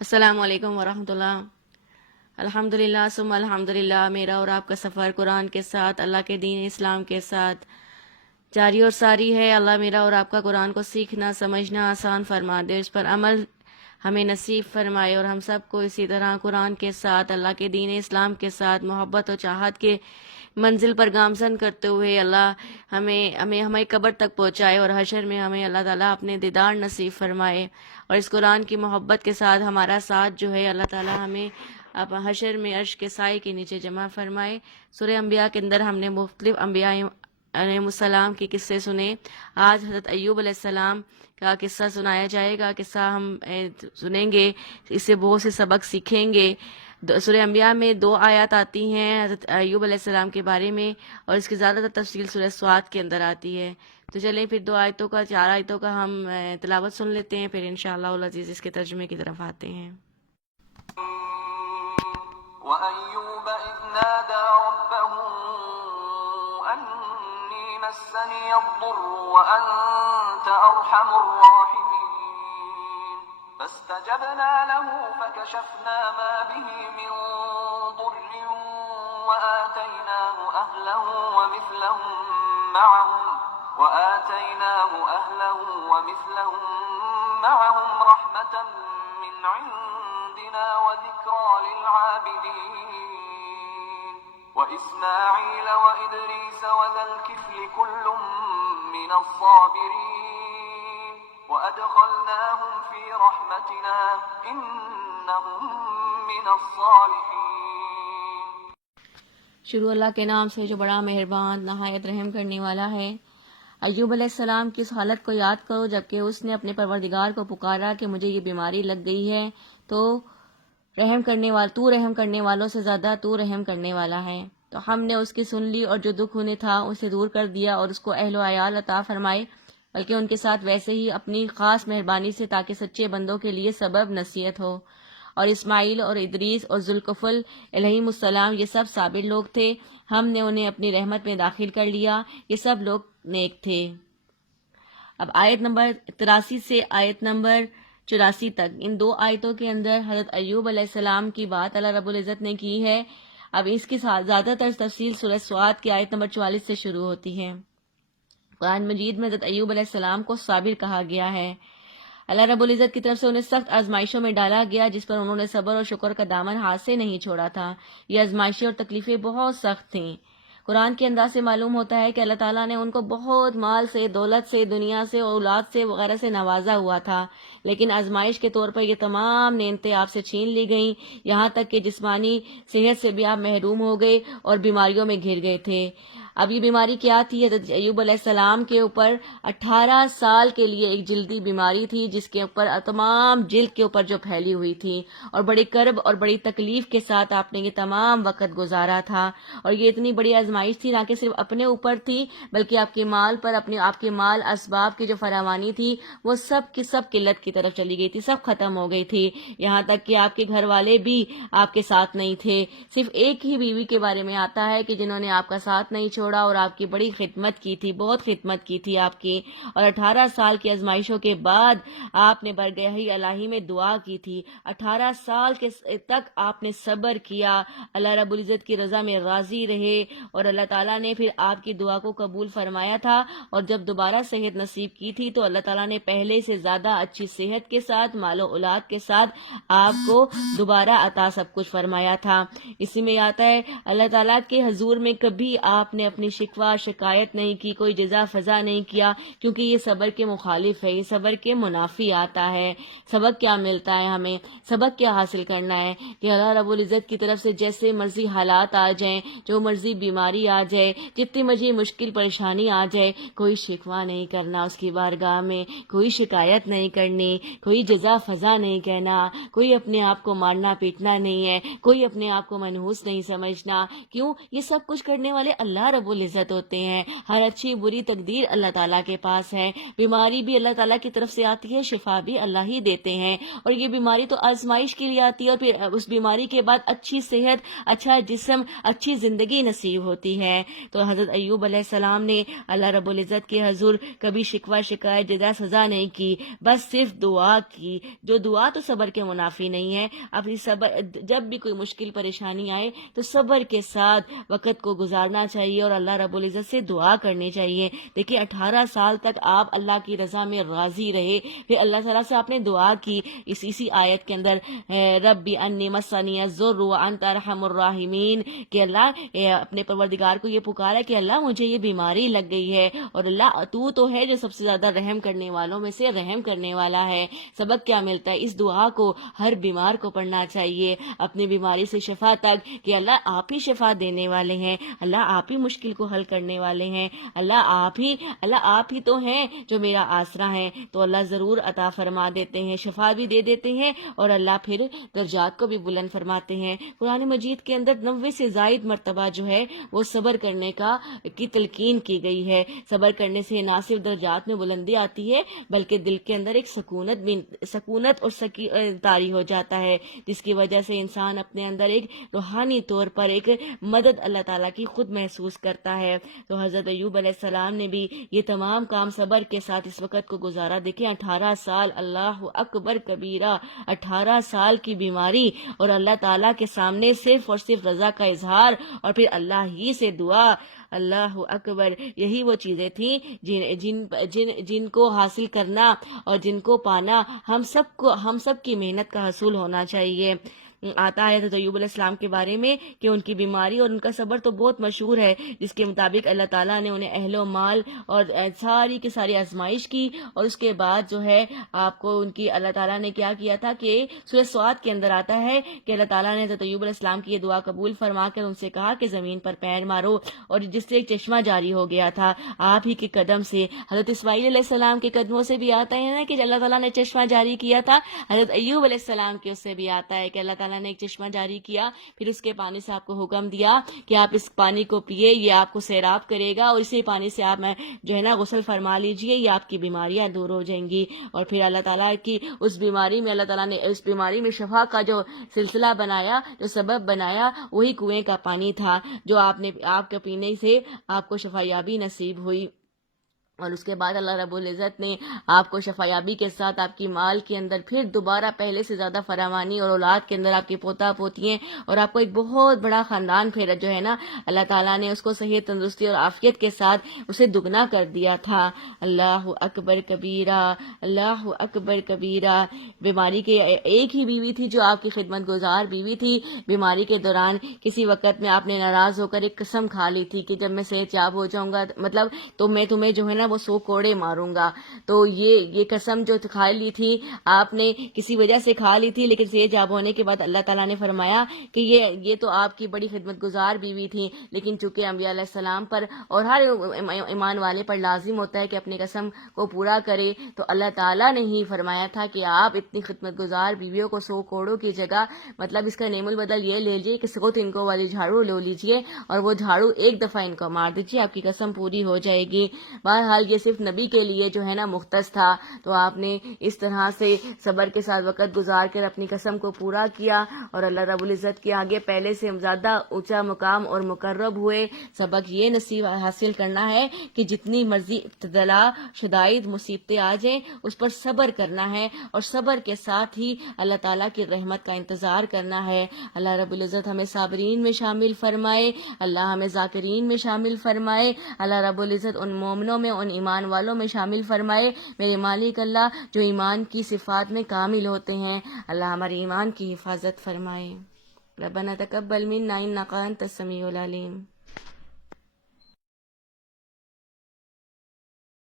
السلام علیکم ورحمۃ اللہ۔ الحمدللہ ثم الحمدللہ، میرا اور آپ کا سفر قرآن کے ساتھ، اللہ کے دین اسلام کے ساتھ جاری اور ساری ہے۔ اللہ میرا اور آپ کا قرآن کو سیکھنا سمجھنا آسان فرما دے، اس پر عمل ہمیں نصیب فرمائے، اور ہم سب کو اسی طرح قرآن کے ساتھ، اللہ کے دین اسلام کے ساتھ محبت و چاہت کے منزل پر گامزن کرتے ہوئے اللہ ہمیں قبر تک پہنچائے، اور حشر میں ہمیں اللہ تعالیٰ اپنے دیدار نصیب فرمائے، اور اس قرآن کی محبت کے ساتھ ہمارا ساتھ جو ہے اللہ تعالیٰ ہمیں اب حشر میں عرش کے سائے کے نیچے جمع فرمائے۔ سورہ انبیاء کے اندر ہم نے مختلف انبیاء علیہ السلام کے قصے سنے۔ آج حضرت ایوب علیہ السلام کا قصہ سنایا جائے گا۔ قصہ ہم سنیں گے، اس سے بہت سے سبق سیکھیں گے۔ سورہ انبیاء میں 2 آیات آتی ہیں حضرت ایوب علیہ السلام کے بارے میں، اور اس کی زیادہ تر تفصیل سورہ سواد کے اندر آتی ہے۔ تو چلیں پھر 4 آیتوں کا ہم تلاوت سن لیتے ہیں، پھر انشاءاللہ العزیز اس کے ترجمے کی طرف آتے ہیں۔ وَأَيُّوبَ إِذْ نَادَى رَبَّهُ أَنِّي مَسَّنِيَ الضُّرُّ وَأَنْتَ أَرْحَمُ الرَّاحِمِينَ فَاسْتَجَبْنَا لَهُ فَكَشَفْنَا مَا بِهِ مِنْ ضُرٍّ وَآتَيْنَاهُ أَهْلَهُ وَمِثْلَهُم مَّعَهُمْ رَحْمَةً مِّنْ عِندِنَا وَذِكْرَىٰ لِلْعَابِدِينَ وَإِسْمَاعِيلَ وَإِدْرِيسَ وَذَا الْكِفْلِ كُلٌّ مِّنَ الصَّابِرِينَ وَأَدْخَلْنَاهُمْ فِي رَحْمَتِنَا إِنَّهُم مِّنَ الصَّالِحِينَ۔ شروع اللہ کے نام سے جو بڑا مہربان نہایت رحم کرنے والا ہے۔ ایوب علیہ السلام کی اس حالت کو یاد کرو جبکہ اس نے اپنے پروردگار کو پکارا کہ مجھے یہ بیماری لگ گئی ہے، تو رحم کرنے والوں سے زیادہ تو رحم کرنے والا ہے۔ تو ہم نے اس کی سن لی، اور جو دکھ انہیں تھا اسے دور کر دیا، اور اس کو اہل و عیال عطا فرمائے، بلکہ ان کے ساتھ ویسے ہی اپنی خاص مہربانی سے، تاکہ سچے بندوں کے لیے سبب نصیحت ہو۔ اور اسماعیل اور ادریس اور ذوالکفل علیہم السلام یہ سب صابر لوگ تھے، ہم نے انہیں اپنی رحمت میں داخل کر لیا، یہ سب لوگ نیک تھے۔ اب آیت نمبر 83 سے آیت نمبر 84 تک، ان 2 آیتوں کے اندر حضرت ایوب علیہ السلام کی بات اللہ رب العزت نے کی ہے۔ اب اس کی زیادہ تر تفصیل سورہ سواد کی آیت نمبر 44 سے شروع ہوتی ہے۔ قرآن مجید میں حضرت ایوب علیہ السلام کو صابر کہا گیا ہے۔ اللہ رب العزت کی طرف سے انہیں سخت آزمائشوں میں ڈالا گیا، جس پر انہوں نے صبر اور شکر کا دامن ہاتھ سے نہیں چھوڑا تھا۔ یہ آزمائشیں اور تکلیفیں بہت سخت تھیں۔ قرآن کے انداز سے معلوم ہوتا ہے کہ اللہ تعالیٰ نے ان کو بہت مال سے، دولت سے، دنیا سے، اولاد سے وغیرہ سے نوازا ہوا تھا، لیکن آزمائش کے طور پر یہ تمام نعمتیں آپ سے چھین لی گئیں، یہاں تک کہ جسمانی صحت سے بھی آپ محروم ہو گئے اور بیماریوں میں گھر گئے تھے۔ اب یہ بیماری کیا تھی؟ حضرت ایوب علیہ السلام کے اوپر 18 سال کے لیے ایک جلدی بیماری تھی، جس کے اوپر تمام جلد کے اوپر جو پھیلی ہوئی تھی، اور بڑی کرب اور بڑی تکلیف کے ساتھ آپ نے یہ تمام وقت گزارا تھا۔ اور یہ اتنی بڑی آزمائش تھی، نہ کہ صرف اپنے اوپر تھی، بلکہ آپ کے مال پر، آپ کے مال اسباب کی جو فراوانی تھی وہ سب کی سب قلت کی طرف چلی گئی تھی، سب ختم ہو گئی تھی، یہاں تک کہ آپ کے گھر والے بھی آپ کے ساتھ نہیں تھے۔ صرف ایک ہی بیوی کے بارے میں آتا ہے کہ جنہوں نے آپ کا ساتھ نہیں چھوڑا اور آپ کی بڑی خدمت کی تھی، بہت خدمت کی تھی آپ کی، اور 18 سال کی آزمائشوں کے بعد آپ نے برگاہ الہی میں دعا کی تھی۔ 18 سال تک آپ نے صبر کیا، اللہ رب العزت کی رضا میں راضی رہے، اور اللہ تعالیٰ نے پھر آپ کی دعا کو قبول فرمایا تھا، اور جب دوبارہ صحت نصیب کی تھی تو اللہ تعالیٰ نے پہلے سے زیادہ اچھی صحت کے ساتھ، مال و اولاد کے ساتھ آپ کو دوبارہ عطا سب کچھ فرمایا تھا۔ اسی میں آتا ہے اللہ تعالیٰ کے حضور میں کبھی آپ نے اپنی شکوہ شکایت نہیں کی، کوئی جزا فضا نہیں کیا، کیونکہ یہ صبر کے مخالف ہے، یہ صبر کے منافی آتا ہے۔ سبق کیا ملتا ہے ہمیں؟ سبق کیا حاصل کرنا ہے کہ اللہ رب العزت کی طرف سے جیسے مرضی حالات آ جائیں، جو مرضی بیماری آ جائے، جتنی مرضی مشکل پریشانی آ جائے، کوئی شکوہ نہیں کرنا اس کی بارگاہ میں، کوئی شکایت نہیں کرنی، کوئی جزا فضا نہیں کہنا، کوئی اپنے آپ کو مارنا پیٹنا نہیں ہے، کوئی اپنے آپ کو منحوس نہیں سمجھنا۔ کیوں؟ یہ سب کچھ کرنے والے اللہ رب رب العزت ہوتے ہیں. ہر اچھی بری تقدیر اللہ تعالیٰ کے پاس ہے. بیماری بھی اللہ تعالیٰ کی طرف سے آتی ہے, شفا بھی اللہ ہی دیتے ہیں. اور یہ بیماری تو آزمائش کے لیے آتی ہے, اور پھر اس بیماری کے بعد اچھی صحت, اچھا جسم, اچھی زندگی نصیب ہوتی ہے. تو حضرت ایوب علیہ السلام نے اللہ رب العزت کے حضور کبھی شکوہ شکایت جزا سزا نہیں کی, بس صرف دعا کی. جو دعا تو صبر کے منافی نہیں ہے. اپنی صبر, جب بھی کوئی مشکل پریشانی آئے تو صبر کے ساتھ وقت کو گزارنا چاہیے اور اللہ رب العزت سے دعا کرنی چاہیے. دیکھیں 18 سال تک آپ اللہ کی رضا میں راضی رہے, پھر اللہ تعالیٰ سے آپ نے دعا کی اسی آیت کے اندر, ربی انی مسنی الضر وانت ارحم الراحمین, کہ اللہ اپنے پروردگار کو یہ پکارا کہ اللہ مجھے یہ بیماری لگ گئی ہے, اور اللہ تو ہے جو سب سے زیادہ رحم کرنے والوں میں سے رحم کرنے والا ہے. سبق کیا ملتا ہے؟ اس دعا کو ہر بیمار کو پڑھنا چاہیے اپنی بیماری سے شفا تک, کہ اللہ آپ ہی شفا دینے والے ہیں, اللہ آپ ہی مشکل کو حل کرنے والے ہیں, اللہ آپ ہی تو ہیں جو میرا آسرا ہے. تو اللہ ضرور عطا فرما دیتے ہیں, شفا بھی دے دیتے ہیں, اور اللہ پھر درجات کو بھی بلند فرماتے ہیں. قرآن مجید کے اندر 90 سے زائد مرتبہ جو ہے وہ صبر کرنے کی تلقین کی گئی ہے. صبر کرنے سے نہ صرف درجات میں بلندی آتی ہے بلکہ دل کے اندر ایک سکونت اور طاری ہو جاتا ہے, جس کی وجہ سے انسان اپنے اندر ایک روحانی طور پر ایک مدد اللہ تعالیٰ کی خود محسوس کرتا ہے. تو حضرت ایوب علیہ السلام نے بھی یہ تمام کام صبر کے ساتھ اس وقت کو گزارا. دیکھیں 18 سال, اللہ اکبر کبیرہ, 18 سال کی بیماری, اور اللہ تعالیٰ کے سامنے صرف اور صرف رضا کا اظہار, اور پھر اللہ ہی سے دعا. اللہ اکبر. یہی وہ چیزیں تھیں جن کو حاصل کرنا اور جن کو پانا ہم سب کی محنت کا حصول ہونا چاہیے. آتا ہے تو ایوب علیہ السلام کے بارے میں کہ ان کی بیماری اور ان کا صبر تو بہت مشہور ہے, جس کے مطابق اللہ تعالیٰ نے انہیں اہل و مال اور ساری کی ساری آزمائش کی, اور اس کے بعد جو ہے آپ کو ان کی اللہ تعالیٰ نے کیا تھا کہ سورہ سعد کے اندر آتا ہے کہ اللہ تعالیٰ نے حضرت ایوب علیہ السلام کی یہ دعا قبول فرما کر ان سے کہا کہ زمین پر پیر مارو, اور جس سے ایک چشمہ جاری ہو گیا تھا آپ ہی کے قدم سے. حضرت اسماعیل علیہ السلام کے قدموں سے بھی آتا ہے نا کہ اللہ تعالیٰ نے چشمہ جاری کیا تھا, حضرت ایوب علیہ السلام کے اس سے بھی آتا ہے کہ اللہ تعالیٰ نے ایک چشمہ جاری کیا, پھر اس کے پانی سے آپ کو حکم دیا کہ آپ اس پانی کو پیے, یہ آپ کو سیراب کرے گا, اور اسی پانی سے آپ جو ہے نا غسل فرما لیجئے, یہ آپ کی بیماریاں دور ہو جائیں گی. اور پھر اللہ تعالیٰ کی اس بیماری میں اللہ تعالیٰ نے اس بیماری میں شفا کا جو سلسلہ بنایا, جو سبب بنایا, وہی کنویں کا پانی تھا جو آپ کے پینے سے آپ کو شفا یابی نصیب ہوئی. اور اس کے بعد اللہ رب العزت نے آپ کو شفایابی کے ساتھ آپ کی مال کے اندر پھر دوبارہ پہلے سے زیادہ فراوانی, اور اولاد کے اندر آپ کی پوتا پوتیاں, اور آپ کو ایک بہت بڑا خاندان پھر جو ہے نا اللہ تعالیٰ نے اس کو صحت, تندرستی اور عافیت کے ساتھ اسے دگنا کر دیا تھا. اللہ اکبر کبیرہ, اللہ اکبر کبیرہ. بیماری کے ایک ہی بیوی تھی جو آپ کی خدمت گزار بیوی تھی. بیماری کے دوران کسی وقت میں آپ نے ناراض ہو کر ایک قسم کھا لی تھی کہ جب میں صحت یاب ہو جاؤں گا مطلب تو میں تمہیں جو ہے نا وہ 100 کوڑے ماروں گا. تو یہ قسم جو کھا لی تھی آپ نے کسی وجہ سے کھا لی تھی, لیکن صحت یاب ہونے کے بعد اللہ تعالیٰ نے فرمایا کہ یہ تو آپ کی بڑی خدمت گزار بیوی تھی, لیکن چونکہ انبیاء علیہ السلام پر اور ہر ایمان والے پر لازم ہوتا ہے کہ اپنی قسم کو پورا کرے, تو اللہ تعالیٰ نے ہی فرمایا تھا کہ آپ اتنی خدمت گزار بیویوں کو 100 کوڑوں کی جگہ مطلب اس کا نعم البدل یہ لے لیجیے کہ 100 تنکوں والی جھاڑو لے لیجیے, اور وہ جھاڑو ایک دفعہ ان کو مار دیجیے, آپ کی قسم پوری ہو جائے گی. بہرحال یہ صرف نبی کے لیے جو ہے نا مختص تھا, تو آپ نے اس طرح سے صبر کے ساتھ وقت گزار کر اپنی قسم کو پورا کیا, اور اللہ رب العزت کے آگے پہلے سے زیادہ اونچا مقام اور مقرب ہوئے. سبق یہ نصیب حاصل کرنا ہے کہ جتنی مرضی ابتلا شدائد مصیبتیں آ جائیں اس پر صبر کرنا ہے, اور صبر کے ساتھ ہی اللہ تعالیٰ کی رحمت کا انتظار کرنا ہے. اللہ رب العزت ہمیں صابرین میں شامل فرمائے, اللہ ہمیں ذاکرین میں شامل فرمائے, اللہ رب العزت ان مومنوں میں, ان ایمان والوں میں شامل فرمائے میرے مالک اللہ جو ایمان کی صفات میں کامل ہوتے ہیں. اللہ ہمارے ایمان کی حفاظت فرمائے. ربنا تقبل منا انک انت السمیع العلیم.